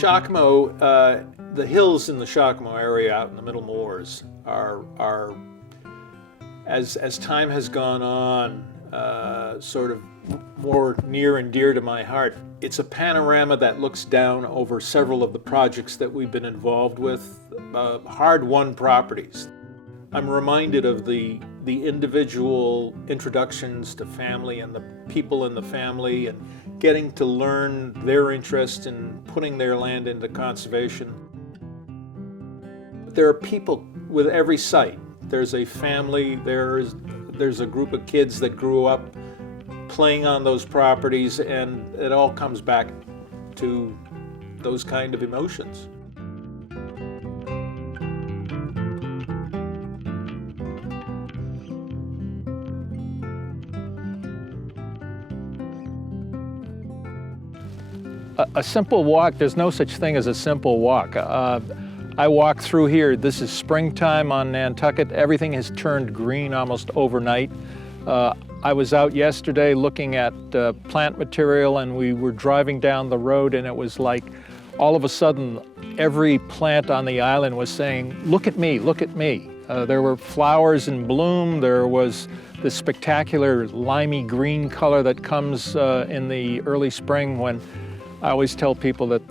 Shakmo, the hills in the Shakmo area out in the Middle Moors are as time has gone on, sort of more near and dear to my heart. It's a panorama that looks down over several of the projects that we've been involved with, hard-won properties. I'm reminded of the individual introductions to family and the people in the family and getting to learn their interest in putting their land into conservation. There are people with every site. There's a family, there's a group of kids that grew up playing on those properties, and it all comes back to those kind of emotions. A simple walk, there's no such thing as a simple walk. I walk through here, this is springtime on Nantucket, everything has turned green almost overnight. I was out yesterday looking at plant material, and we were driving down the road, and it was like all of a sudden every plant on the island was saying, "Look at me, look at me." There were flowers in bloom, there was this spectacular limey green color that comes in the early spring when I always tell people that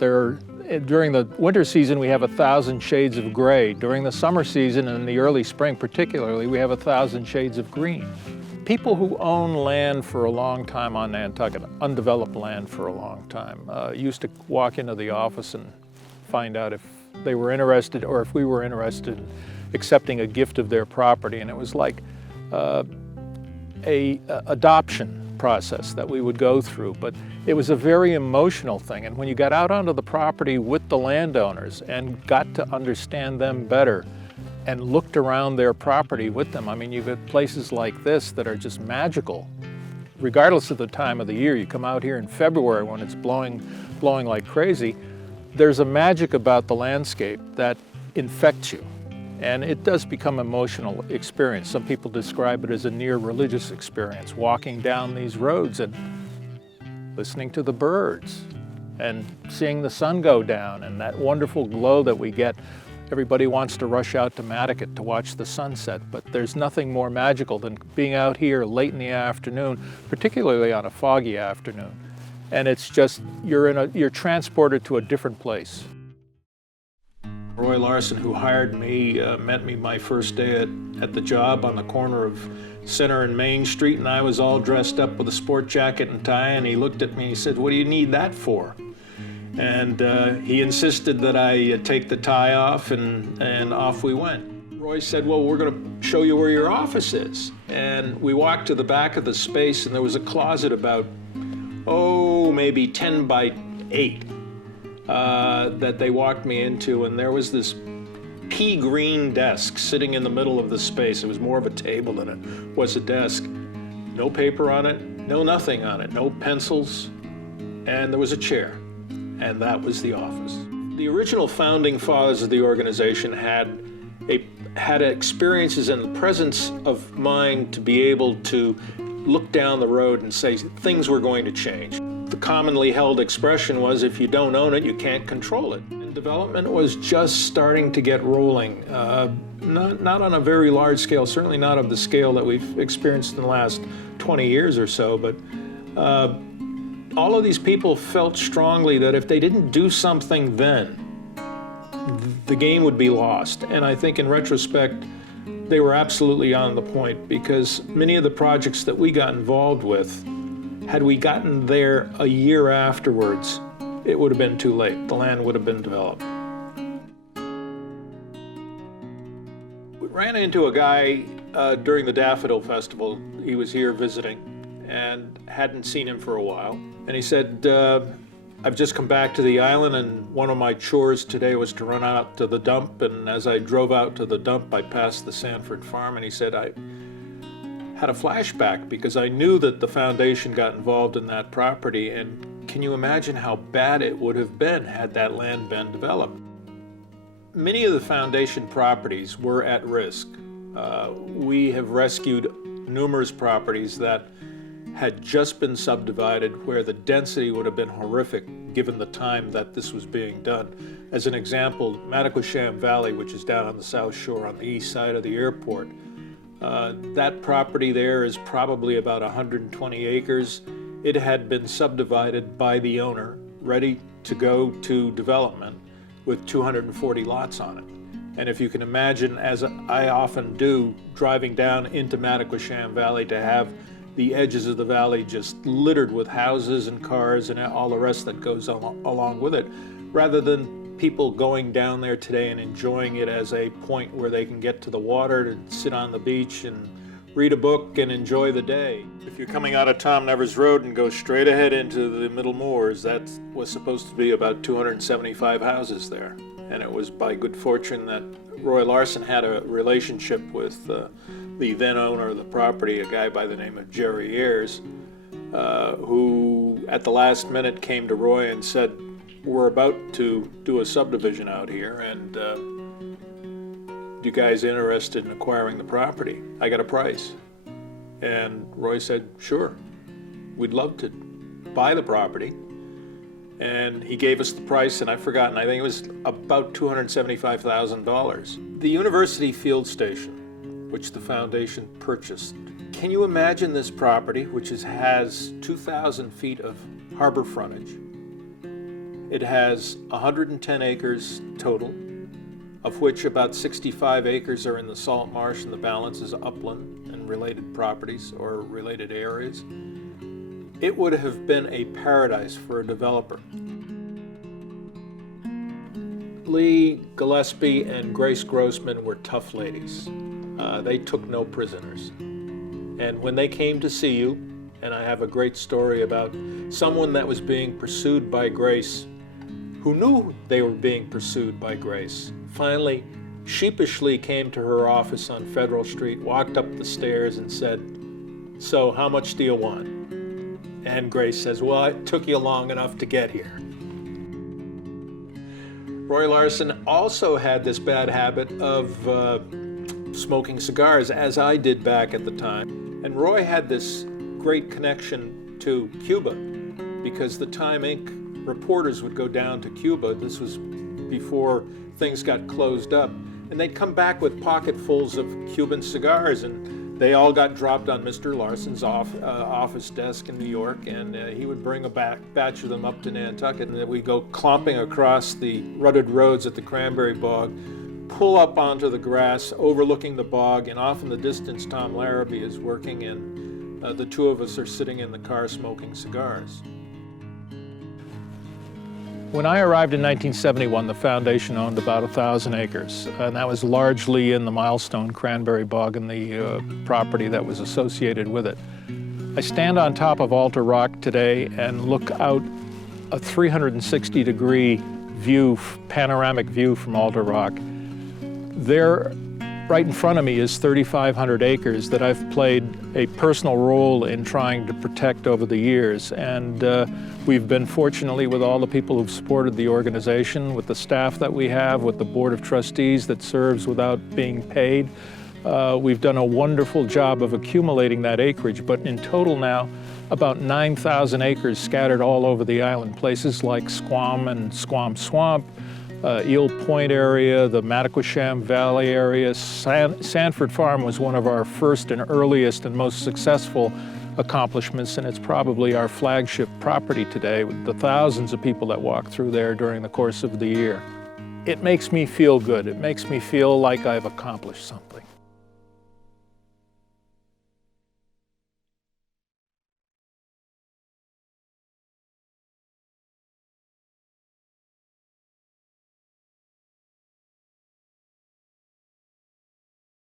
during the winter season we have 1,000 shades of gray. During the summer season and in the early spring particularly, we have 1,000 shades of green. People who own land for a long time on Nantucket, undeveloped land for a long time, used to walk into the office and find out if they were interested or if we were interested in accepting a gift of their property. And it was like a adoption process that we would go through, but it was a very emotional thing. And when you got out onto the property with the landowners and got to understand them better and looked around their property with them, I mean, you've got places like this that are just magical. Regardless of the time of the year, you come out here in February when it's blowing like crazy, there's a magic about the landscape that infects you. And it does become an emotional experience. Some people describe it as a near religious experience, walking down these roads and listening to the birds and seeing the sun go down and that wonderful glow that we get. Everybody wants to rush out to Nantucket to watch the sunset, but there's nothing more magical than being out here late in the afternoon, particularly on a foggy afternoon. And it's just, you're transported to a different place. Roy Larson, who hired me, met me my first day at the job on the corner of Center and Main Street, and I was all dressed up with a sport jacket and tie, and he looked at me and he said, "What do you need that for?" And he insisted that I take the tie off, and off we went. Roy said, "Well, we're going to show you where your office is." And we walked to the back of the space, and there was a closet about, maybe 10 by 8. That they walked me into, and there was this pea green desk sitting in the middle of the space. It was more of a table than it was a desk. No paper on it, no nothing on it, no pencils, and there was a chair, and that was the office. The original founding fathers of the organization had experiences and the presence of mind to be able to look down the road and say things were going to change. The commonly held expression was, if you don't own it, you can't control it. And development was just starting to get rolling, not on a very large scale, certainly not of the scale that we've experienced in the last 20 years or so, but all of these people felt strongly that if they didn't do something then, the game would be lost. And I think in retrospect, they were absolutely on the point, because many of the projects that we got involved with, had we gotten there a year afterwards, it would have been too late. The land would have been developed. We ran into a guy during the Daffodil Festival. He was here visiting and hadn't seen him for a while. And he said, "I've just come back to the island, and one of my chores today was to run out to the dump. And as I drove out to the dump, I passed the Sanford farm." And he said, "I had a flashback because I knew that the foundation got involved in that property, and can you imagine how bad it would have been had that land been developed?" Many of the foundation properties were at risk. We have rescued numerous properties that had just been subdivided, where the density would have been horrific given the time that this was being done. As an example, Matawasham Valley, which is down on the south shore on the east side of the airport, that property there is probably about 120 acres. It had been subdivided by the owner, ready to go to development, with 240 lots on it. And if you can imagine, as I often do, driving down into Matawasham Valley, to have the edges of the valley just littered with houses and cars and all the rest that goes along with it, rather than people going down there today and enjoying it as a point where they can get to the water, to sit on the beach and read a book and enjoy the day. If you're coming out of Tom Nevers Road and go straight ahead into the Middle Moors, that was supposed to be about 275 houses there. And it was by good fortune that Roy Larson had a relationship with the then owner of the property, a guy by the name of Jerry Ayers, who at the last minute came to Roy and said, "We're about to do a subdivision out here, and you guys interested in acquiring the property? I got a price." And Roy said, "Sure, we'd love to buy the property." And he gave us the price, and I've forgotten, I think it was about $275,000. The university field station, which the foundation purchased. Can you imagine this property, which has 2,000 feet of harbor frontage? It has 110 acres total, of which about 65 acres are in the salt marsh and the balance is upland and related properties or related areas. It would have been a paradise for a developer. Lee Gillespie and Grace Grossman were tough ladies. They took no prisoners. And when they came to see you, and I have a great story about someone that was being pursued by Grace, who knew they were being pursued by Grace, finally sheepishly came to her office on Federal Street, walked up the stairs and said, "So how much do you want?" And Grace says, "Well, it took you long enough to get here." Roy Larson also had this bad habit of smoking cigars, as I did back at the time. And Roy had this great connection to Cuba, because the Time Inc. reporters would go down to Cuba. This was before things got closed up. And they'd come back with pocketfuls of Cuban cigars, and they all got dropped on Mr. Larson's office desk in New York, and he would bring a batch of them up to Nantucket, and then we'd go clomping across the rutted roads at the Cranberry Bog, pull up onto the grass overlooking the bog, and off in the distance Tom Larrabee is working, and the two of us are sitting in the car smoking cigars. When I arrived in 1971, the foundation owned about 1,000 acres, and that was largely in the Milestone Cranberry Bog and the property that was associated with it. I stand on top of Altar Rock today and look out a 360-degree view, panoramic view from Altar Rock. There, right in front of me, is 3,500 acres that I've played a personal role in trying to protect over the years. And we've been, fortunately, with all the people who've supported the organization, with the staff that we have, with the Board of Trustees that serves without being paid, we've done a wonderful job of accumulating that acreage. But in total now, about 9,000 acres scattered all over the island, places like Squam and Squam Swamp, Eel Point area, the Matawasham Valley area. Sanford Farm was one of our first and earliest and most successful accomplishments, and it's probably our flagship property today, with the thousands of people that walk through there during the course of the year. It makes me feel good. It makes me feel like I've accomplished something.